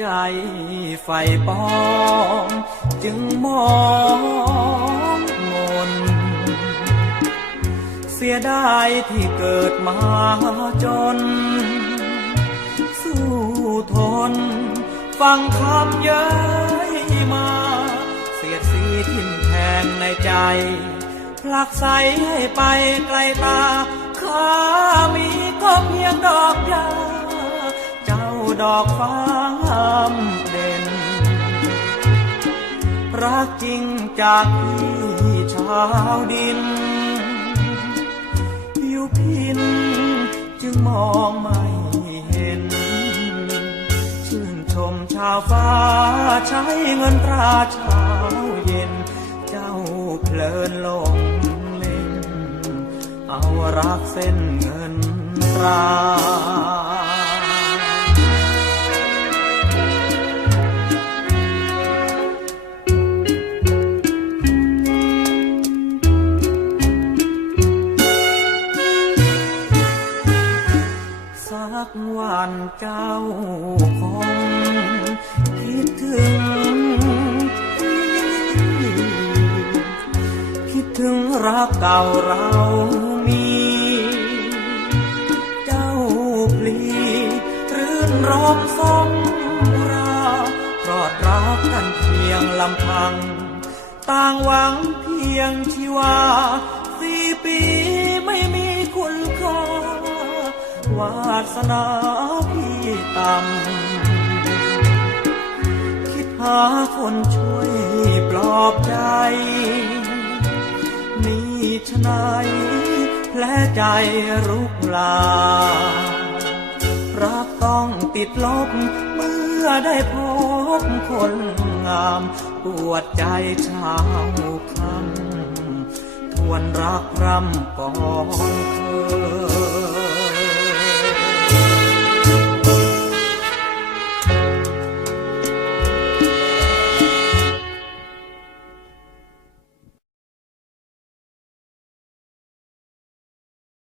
ใจไฟปองจึงมองมน เสียดายที่เกิดมาจน สู้ทน ฟังคำเย้ยมา เสียดสีทิ่มแทงในใจผลักใสให้ไปไกลตาข้ามีก็เพียงดอกยา เจ้าดอกฟ้า มเด่น รักจริงจากพี่ชาวดินผิวพินจึงมองไม่เห็น ชื่นชมชาวฟ้าใช้เงินตราเช้าเย็น เจ้าเพลินลงเล่น เอารักเส้นเงินตรา กวันเจ้าคงคิดถึงคิดถึงรักเก่าเรามี เจ้าพลีรื่นรมสมราปลอดรักกันเพียงลำพัง ต่างหวังเพียงที่ว่า สนาพี่ต่ำคิดหาคนช่วยปลอบใจ นี่ชนายแผลใจรุกลา รักต้องติดลบเมื่อได้พบคนงามปวดใจช้าคำทวนรักรำก่อนคย